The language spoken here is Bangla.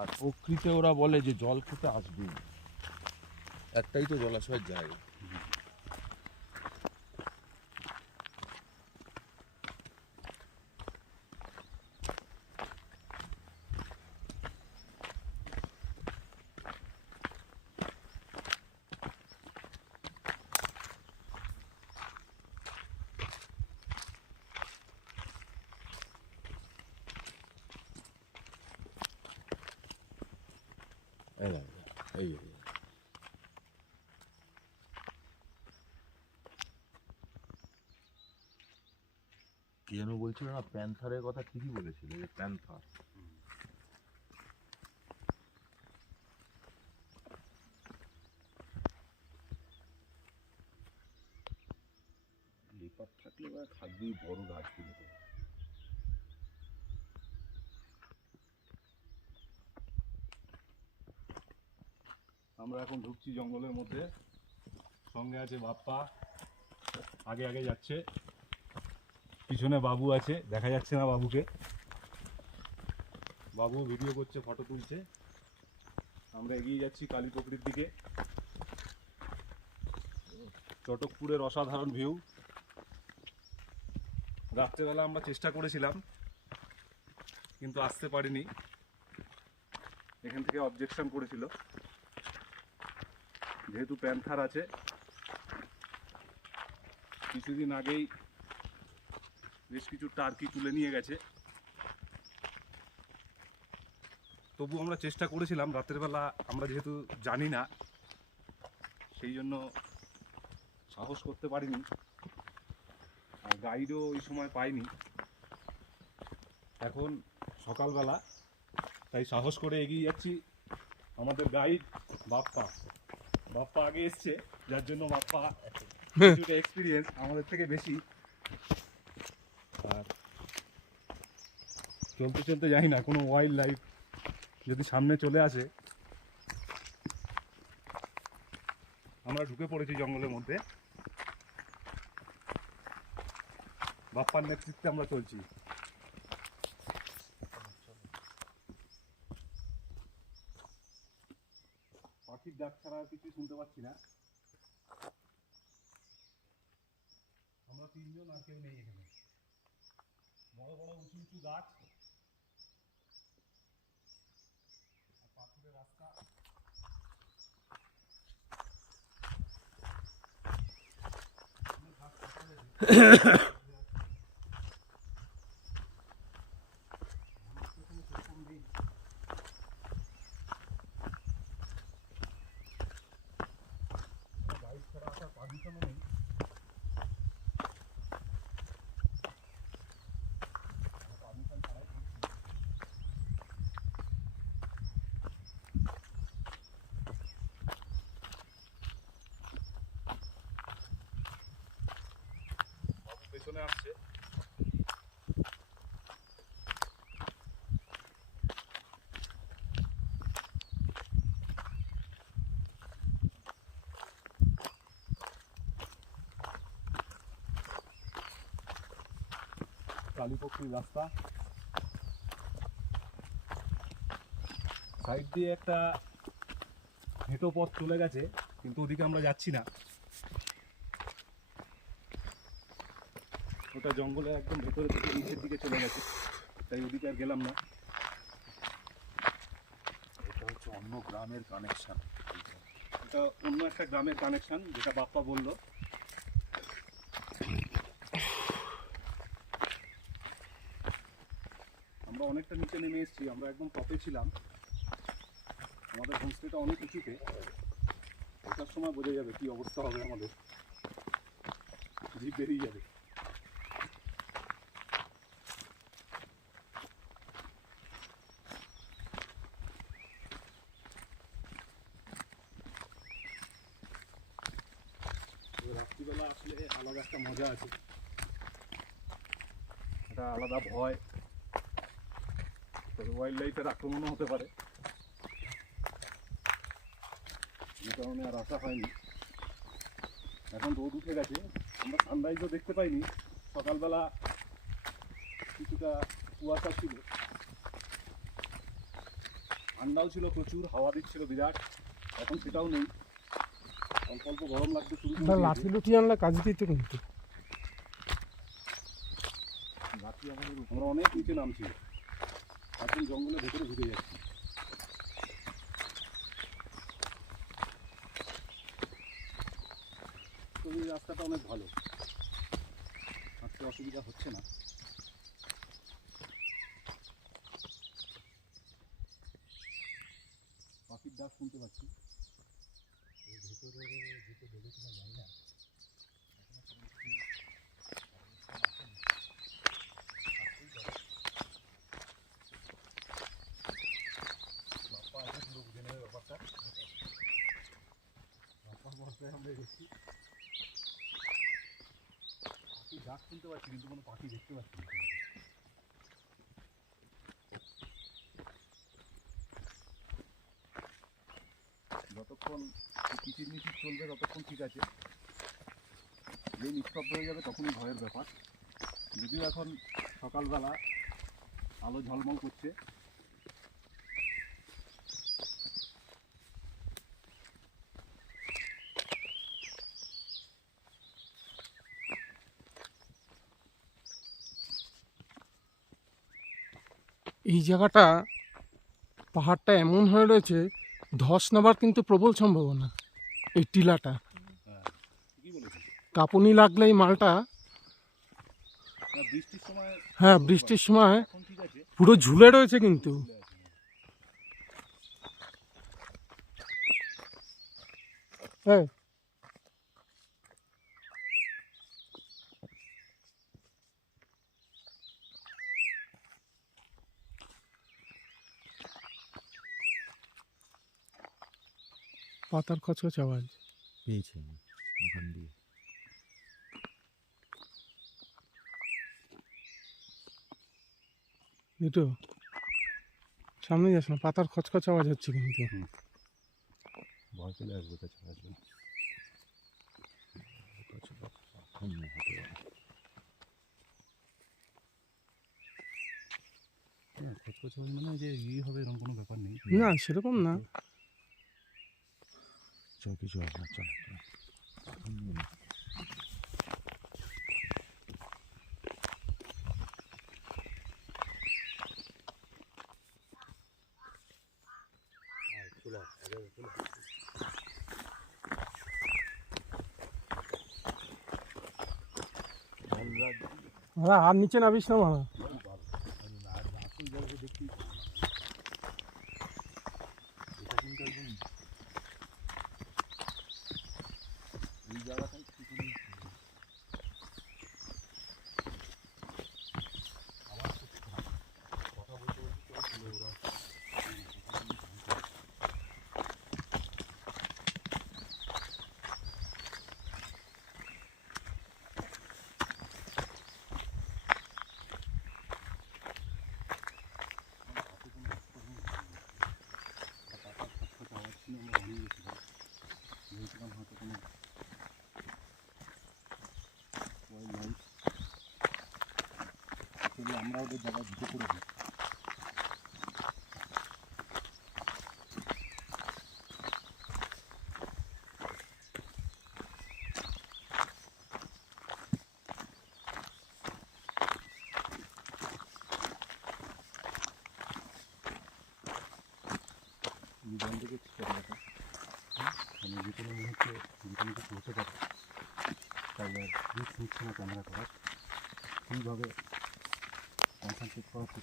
আর প্রকৃতিতে ওরা বলে যে জল খেতে আসবেই, একটাই তো জলাশয়ের জায়গা। এই কি যেন বলছিল না, প্যান্থারের কথা ঠিকই বলেছিল, যে প্যান্থার। লেপার থাকলে বা থাকবেই বড় গাছগুলোতে। আমরা এখন ঢুকছি জঙ্গলের মধ্যে, সঙ্গে আছে বাপ্পা, আগে আগে যাচ্ছে, পিছনে বাবু আছে, দেখা যাচ্ছে না বাবুকে, বাবু ভিডিও করছে, ফটো তুলছে। আমরা এগিয়ে যাচ্ছি কালীপুকুরের দিকে। চটকপুরের অসাধারণ ভিউ। রাত্রেবেলা আমরা চেষ্টা করেছিলাম কিন্তু আসতে পারিনি, এখান থেকে অবজেকশন করেছিল যেহেতু প্যান্থার আছে। কিছুদিন আগেই বেশ কিছু টার্কি তুলে নিয়ে গেছে, তবু আমরা চেষ্টা করেছিলাম রাতের বেলা, আমরা যেহেতু জানি না সেই জন্য সাহস করতে পারিনি, আর গাইডও ওই সময় পাইনি। এখন সকালবেলা তাই সাহস করে এগিয়ে যাচ্ছি। আমাদের গাইড বাপ্পা, বাপ্পা আগে এসছে, যার জন্য বাপ্পা কিছুটা এক্সপিরিয়েন্স আমাদের থেকে বেশি। আর চলতে চলতে যাই না, কোনো ওয়াইল্ড লাইফ যদি সামনে চলে আসে। আমরা ঢুকে পড়েছি জঙ্গলের মধ্যে, বাপ্পার নেতৃত্বে আমরা চলছি। পাখির ডাক ছাড়া আর কিছু শুনতে পাচ্ছি না। আমরা তিনজন, আর কেউ নেই এখানে। বড় বড় উঁচু উঁচু গাছ আর পাথরের রাস্তা। গাইড ছাড়া আসার পারমিশনও নেই। পারমিশন ছাড়াই বাবু পেছনে আসছে। কালীপুকুর রাস্তা, সাইড দিয়ে একটা হেঁটো পথ চলে গেছে, কিন্তু ওদিকে আমরা যাচ্ছি না। ওটা জঙ্গলের একদম ভেতরে থেকে নিচের দিকে চলে গেছে, তাই ওদিকে আর গেলাম না। এটা হচ্ছে অন্য গ্রামের কানেকশন। এটা অন্য একটা গ্রামের কানেকশন, যেটা বাপ্পা বললো। আমরা অনেকটা নিচে নেমে এসেছি, আমরা একদম টপে ছিলাম। আমাদের হোমস্টেটা অনেক উঁচুতে, ওঠার সময় বোঝা যাবে কি অবস্থা হবে, আমাদের জিভ বেরিয়ে যাবে। রাত্রিবেলা আসলে আলাদা একটা মজা আছে, একটা আলাদা ভয়, তবে ওয়াইল্ড লাইফের আক্রমণও হতে পারে, যে কারণে আর আসা হয়নি। এখন রোদ উঠে গেছে, আমরা সানরাইজও দেখতে পাইনি। সকালবেলা কিছুটা কুয়াশা ছিল, ঠান্ডাও ছিল প্রচুর, হাওয়া দিচ্ছিল বিরাট, এখন সেটাও নেই, অল্প অল্প গরম লাগতে শুরু করে দিয়েছে। লাঠি লুঠি আনলে কাজ দিত কিন্তু। রাত্রি আমরা অনেক নিচে নামছি, এখন জঙ্গলের ভেতরে ঢুকে যাচ্ছি। তো এই রাস্তাটা অনেক ভালো, হাঁটতে অসুবিধা হচ্ছে না। পাখির ডাক শুনতে পাচ্ছি। আমরা এসেছি, পাখির ডাক শুনতে পাচ্ছি কিন্তু কোনো পাখি দেখতে পাচ্ছি না। যতক্ষণ কিচির মিচির চলবে ততক্ষণ ঠিক আছে, যেই নিস্তব্ধ হয়ে যাবে তখনই ভয়ের ব্যাপার। যদিও এখন সকালবেলা আলো ঝলমল করছে, এই জায়গাটা পাহাড়টা এমন হয়ে রয়েছে, ধস নামার কিন্তু প্রবল সম্ভাবনা। এই টিলাটা কি বলেছি কাঁপুনি লাগলে এই মালটা, বৃষ্টির সময়, হ্যাঁ বৃষ্টির সময় এখন ঠিক আছে, পুরো ঝুলে রয়েছে কিন্তু। হ্যাঁ পাতার খচখচ আওয়াজ পেয়েছি আমি ওখান দিয়ে। দুটো সামনে যাস না, পাতার খচখচ আওয়াজ হচ্ছে কিন্তু। ভয় পেলে আসবে, কাছে আসবে। হ্যাঁ, খচখচ হবে মানে যে হবে এরকম কোনো ব্যাপার নেই। না সেরকম না। চল কিছু হবে না, চল আর নিচে নামিস না মারা। এই জায়গাটাই আমরা ওদের জায়গায় ঢুকে পড়েছি। নিজাম থেকে ক্যামেরাটা মানে যে কোনো মুহূর্তে যেখানে কিছু হতে পারে, তাহলে রিস্ক নিচ্ছে না ক্যামেরা করার। কীভাবে কনসেন্ট্রেট করার চেষ্টা